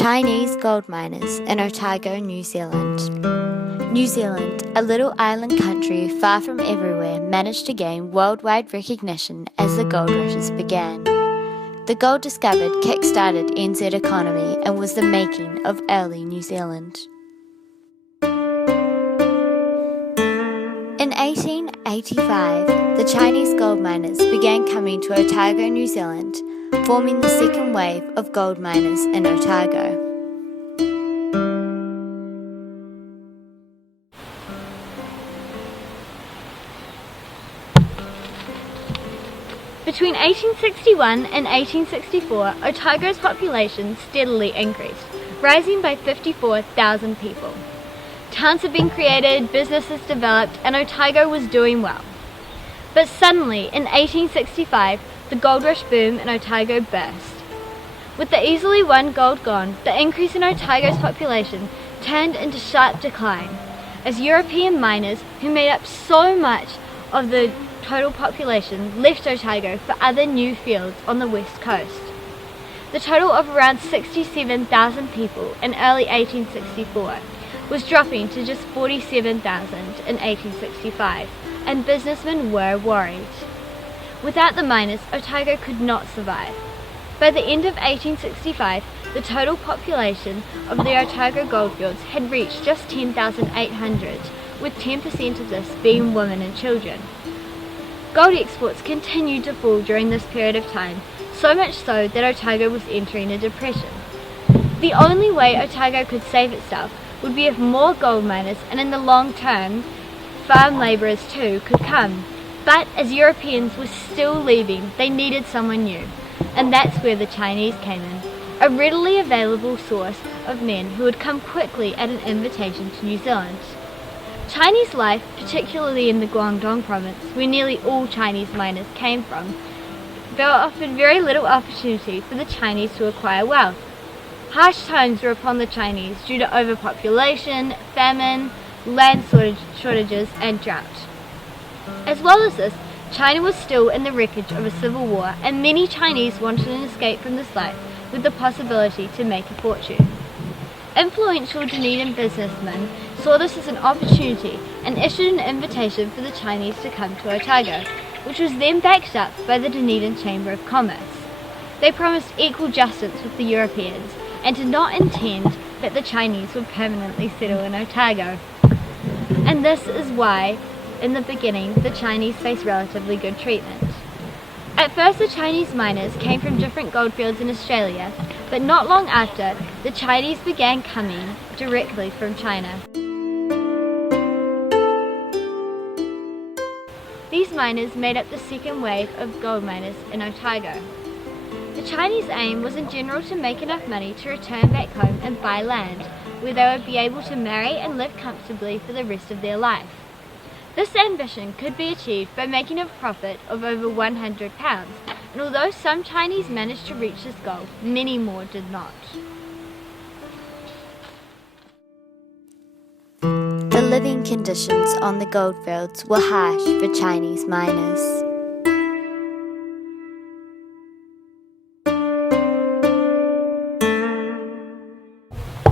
Chinese gold miners in Otago, New Zealand. New Zealand, a little island country far from everywhere, managed to gain worldwide recognition as the gold rushes began. The gold discovered kick-started NZ economy and was the making of early New Zealand. In 1885, the Chinese gold miners began coming to Otago, New Zealand, forming the second wave of gold miners in Otago. Between 1861 and 1864, Otago's population steadily increased, rising by 54,000 people. Towns had been created, businesses developed, and Otago was doing well. But suddenly, in 1865, the gold rush boom in Otago burst. With the easily won gold gone, the increase in Otago's population turned into sharp decline, as European miners, who made up so much of the total population, left Otago for other new fields on the west coast. The total of around 67,000 people in early 1864 was dropping to just 47,000 in 1865, and businessmen were worried. Without the miners, Otago could not survive. By the end of 1865, the total population of the Otago goldfields had reached just 10,800, with 10% of this being women and children. Gold exports continued to fall during this period of time, so much so that Otago was entering a depression. The only way Otago could save itself would be if more gold miners, and in the long term, farm labourers too, could come. But as Europeans were still leaving, they needed someone new, and that's where the Chinese came in, a readily available source of men who would come quickly at an invitation to New Zealand. Chinese life, particularly in the Guangdong province, where nearly all Chinese miners came from, offered very little opportunity for the Chinese to acquire wealth. Harsh times were upon the Chinese due to overpopulation, famine, land shortages, and drought. As well as this, China was still in the wreckage of a civil war, and many Chinese wanted an escape from this life with the possibility to make a fortune. Influential Dunedin businessmen saw this as an opportunity and issued an invitation for the Chinese to come to Otago, which was then backed up by the Dunedin Chamber of Commerce. They promised equal justice with the Europeans and did not intend that the Chinese would permanently settle in Otago. And this is why, in the beginning, the Chinese faced relatively good treatment. At first, the Chinese miners came from different goldfields in Australia, but not long after, the Chinese began coming directly from China. These miners made up the second wave of gold miners in Otago. The Chinese aim was in general to make enough money to return back home and buy land, where they would be able to marry and live comfortably for the rest of their life. This ambition could be achieved by making a profit of over £100, and although some Chinese managed to reach this goal, many more did not. The living conditions on the goldfields were harsh for Chinese miners.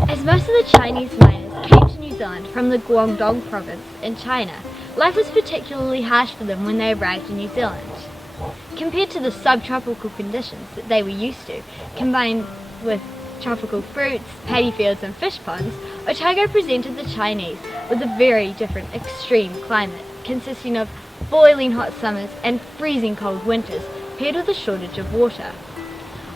As most of the Chinese miners came to New Zealand from the Guangdong province in China, life was particularly harsh for them when they arrived in New Zealand. Compared to the subtropical conditions that they were used to, combined with tropical fruits, paddy fields and fish ponds, Otago presented the Chinese with a very different extreme climate, consisting of boiling hot summers and freezing cold winters, paired with a shortage of water.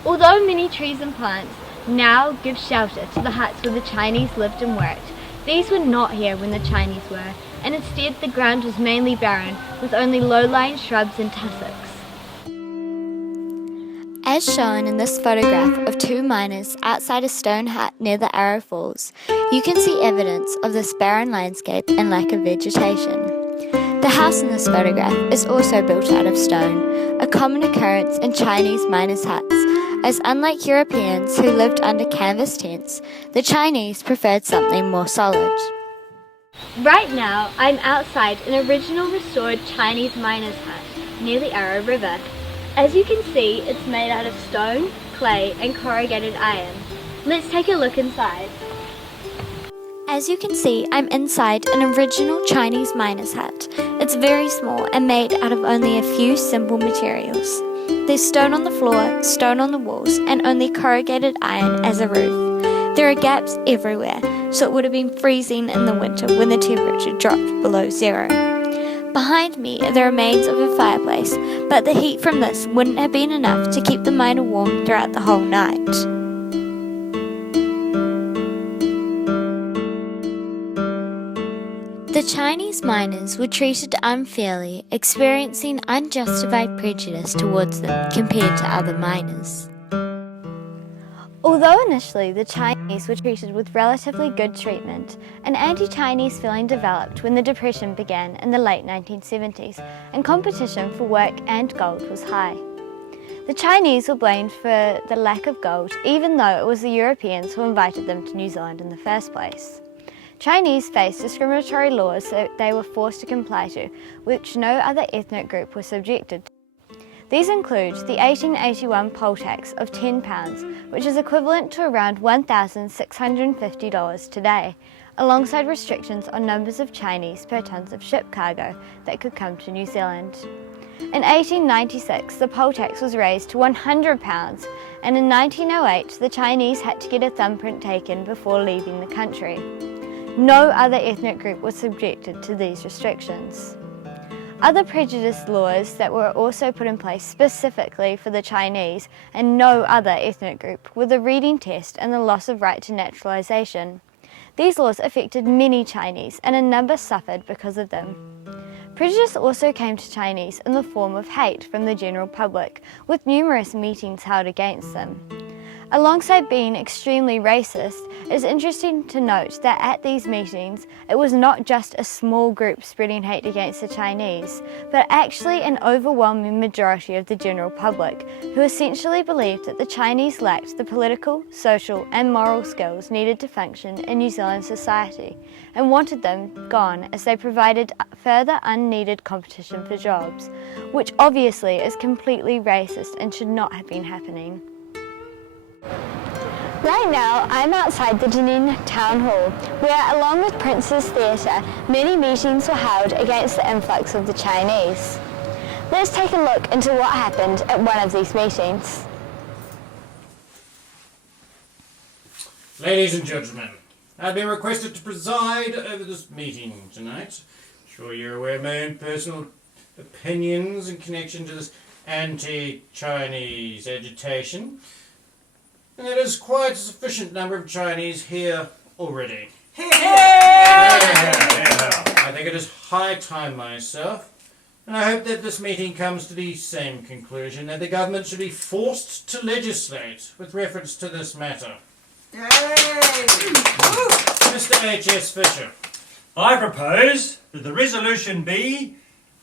Although many trees and plants now give shelter to the huts where the Chinese lived and worked, these were not here when the Chinese were, and instead the ground was mainly barren, with only low-lying shrubs and tussocks. As shown in this photograph of two miners outside a stone hut near the Arrow Falls, you can see evidence of this barren landscape and lack of vegetation. The house in this photograph is also built out of stone, a common occurrence in Chinese miners' huts, as unlike Europeans who lived under canvas tents, the Chinese preferred something more solid. Right now, I'm outside an original restored Chinese miner's hut near the Arrow River. As you can see, it's made out of stone, clay and corrugated iron. Let's take a look inside. As you can see, I'm inside an original Chinese miner's hut. It's very small and made out of only a few simple materials. There's stone on the floor, stone on the walls, and only corrugated iron as a roof. There are gaps everywhere, so it would have been freezing in the winter when the temperature dropped below zero. Behind me are the remains of a fireplace, but the heat from this wouldn't have been enough to keep the miner warm throughout the whole night. The Chinese miners were treated unfairly, experiencing unjustified prejudice towards them compared to other miners. Although initially the Chinese were treated with relatively good treatment, an anti-Chinese feeling developed when the Depression began in the late 1970s and competition for work and gold was high. The Chinese were blamed for the lack of gold, even though it was the Europeans who invited them to New Zealand in the first place. Chinese faced discriminatory laws that they were forced to comply to, which no other ethnic group was subjected to. These include the 1881 poll tax of £10, which is equivalent to around $1,650 today, alongside restrictions on numbers of Chinese per tonnes of ship cargo that could come to New Zealand. In 1896, the poll tax was raised to £100, and in 1908, the Chinese had to get a thumbprint taken before leaving the country. No other ethnic group was subjected to these restrictions. Other prejudice laws that were also put in place specifically for the Chinese and no other ethnic group were the reading test and the loss of right to naturalisation. These laws affected many Chinese and a number suffered because of them. Prejudice also came to Chinese in the form of hate from the general public, with numerous meetings held against them. Alongside being extremely racist, it is interesting to note that at these meetings, it was not just a small group spreading hate against the Chinese, but actually an overwhelming majority of the general public, who essentially believed that the Chinese lacked the political, social and moral skills needed to function in New Zealand society, and wanted them gone as they provided further unneeded competition for jobs, which obviously is completely racist and should not have been happening. Right now, I'm outside the Dunedin Town Hall, where, along with Prince's Theatre, many meetings were held against the influx of the Chinese. Let's take a look into what happened at one of these meetings. Ladies and gentlemen, I've been requested to preside over this meeting tonight. I'm sure you're aware of my own personal opinions in connection to this anti-Chinese agitation. And there is quite a sufficient number of Chinese here already. I think it is high time myself, and I hope that this meeting comes to the same conclusion, that the government should be forced to legislate with reference to this matter. Mr. H.S. Fisher. I propose that the resolution be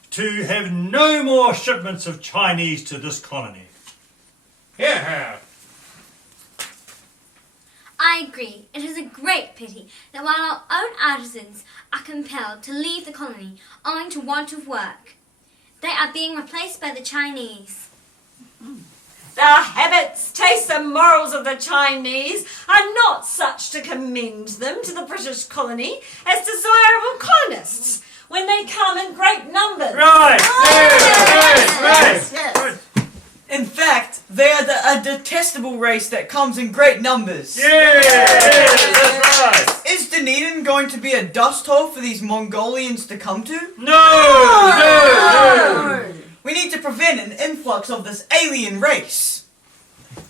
to have no more shipments of Chinese to this colony. Here. I agree. It is a great pity that while our own artisans are compelled to leave the colony owing to want of work, they are being replaced by the Chinese. The habits, tastes and morals of the Chinese are not such to commend them to the British colony as desirable colonists when they come in great numbers. Right! Yes. In fact, they are a detestable race that comes in great numbers. Yeah, that's right. Is Dunedin going to be a dust hole for these Mongolians to come to? No! We need to prevent an influx of this alien race.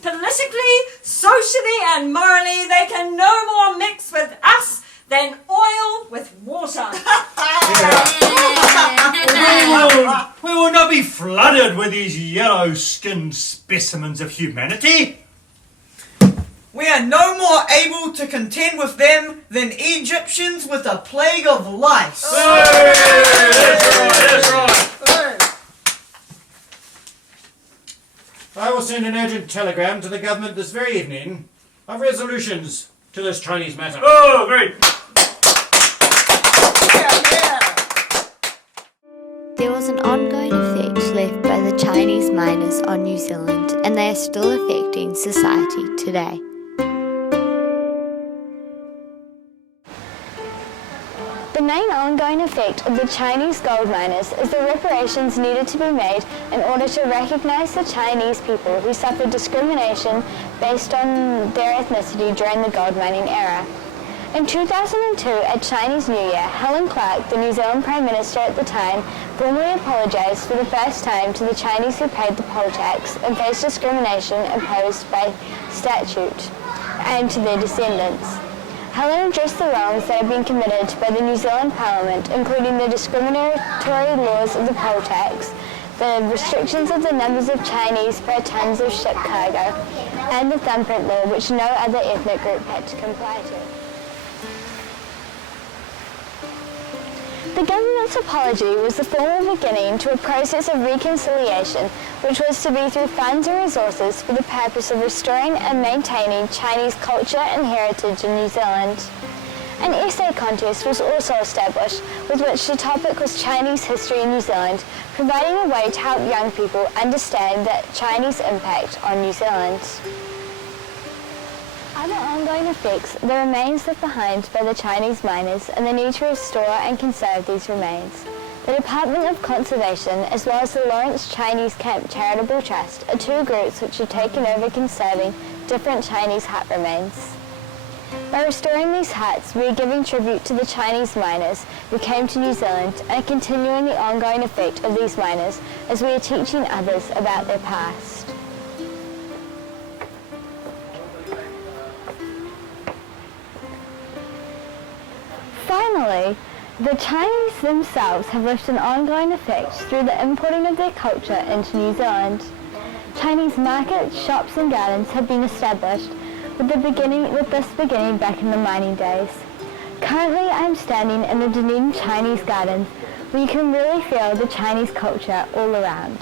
Politically, socially and morally, they can no more mix with us than oil with water. We will not be flooded with these yellow-skinned specimens of humanity. We are no more able to contend with them than Egyptians with a plague of lice. That's right. I will send an urgent telegram to the government this very evening of resolutions to this Chinese matter. Oh, great. There was an ongoing effect left by the Chinese miners on New Zealand, and they are still affecting society today. main ongoing effect of the Chinese gold miners is the reparations needed to be made in order to recognize the Chinese people who suffered discrimination based on their ethnicity during the gold mining era. In 2002, at Chinese New Year, Helen Clark, the New Zealand Prime Minister at the time, formally apologised for the first time to the Chinese who paid the poll tax and faced discrimination imposed by statute, and to their descendants. Helen addressed the wrongs that have been committed by the New Zealand Parliament, including the discriminatory laws of the poll tax, the restrictions of the numbers of Chinese per tons of ship cargo, and the thumbprint law, which no other ethnic group had to comply to. The government's apology was the formal beginning to a process of reconciliation, which was to be through funds and resources for the purpose of restoring and maintaining Chinese culture and heritage in New Zealand. An essay contest was also established, with which the topic was Chinese history in New Zealand, providing a way to help young people understand the Chinese impact on New Zealand. Other ongoing effects, the remains left behind by the Chinese miners and the need to restore and conserve these remains. The Department of Conservation, as well as the Lawrence Chinese Camp Charitable Trust, are two groups which have taken over conserving different Chinese hut remains. By restoring these huts, we are giving tribute to the Chinese miners who came to New Zealand and are continuing the ongoing effect of these miners as we are teaching others about their past. Finally, the Chinese themselves have left an ongoing effect through the importing of their culture into New Zealand. Chinese markets, shops and gardens have been established, with this beginning back in the mining days. Currently I am standing in the Dunedin Chinese Gardens, where you can really feel the Chinese culture all around.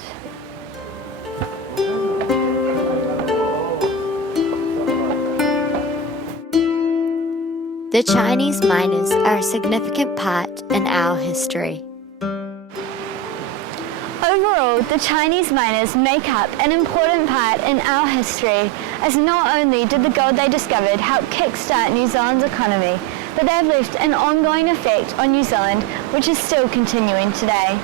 The Chinese miners are a significant part in our history. Overall, the Chinese miners make up an important part in our history, as not only did the gold they discovered help kickstart New Zealand's economy, but they have left an ongoing effect on New Zealand, which is still continuing today.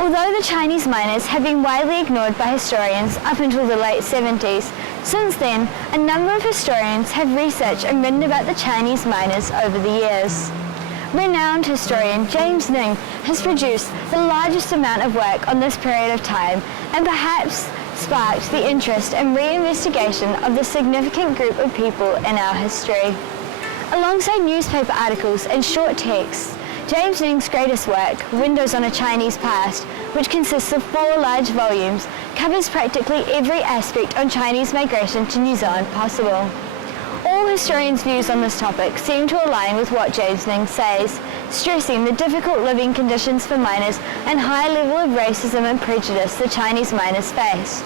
Although the Chinese miners have been widely ignored by historians up until the late 70s, since then, a number of historians have researched and written about the Chinese miners over the years. Renowned historian James Ning has produced the largest amount of work on this period of time and perhaps sparked the interest and reinvestigation of the significant group of people in our history. Alongside newspaper articles and short texts, James Ning's greatest work, Windows on a Chinese Past, which consists of 4 large volumes, covers practically every aspect on Chinese migration to New Zealand possible. All historians' views on this topic seem to align with what James Ning says, stressing the difficult living conditions for miners and high level of racism and prejudice the Chinese miners faced.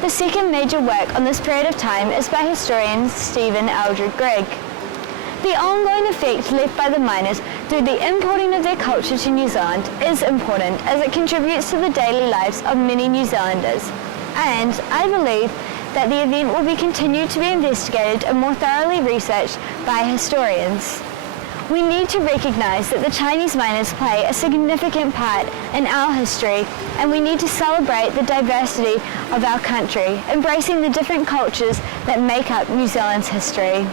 The second major work on this period of time is by historian Stephen Eldred Grigg. The ongoing effect left by the miners through the importing of their culture to New Zealand is important, as it contributes to the daily lives of many New Zealanders. And I believe that the event will be continued to be investigated and more thoroughly researched by historians. We need to recognise that the Chinese miners play a significant part in our history, and we need to celebrate the diversity of our country, embracing the different cultures that make up New Zealand's history.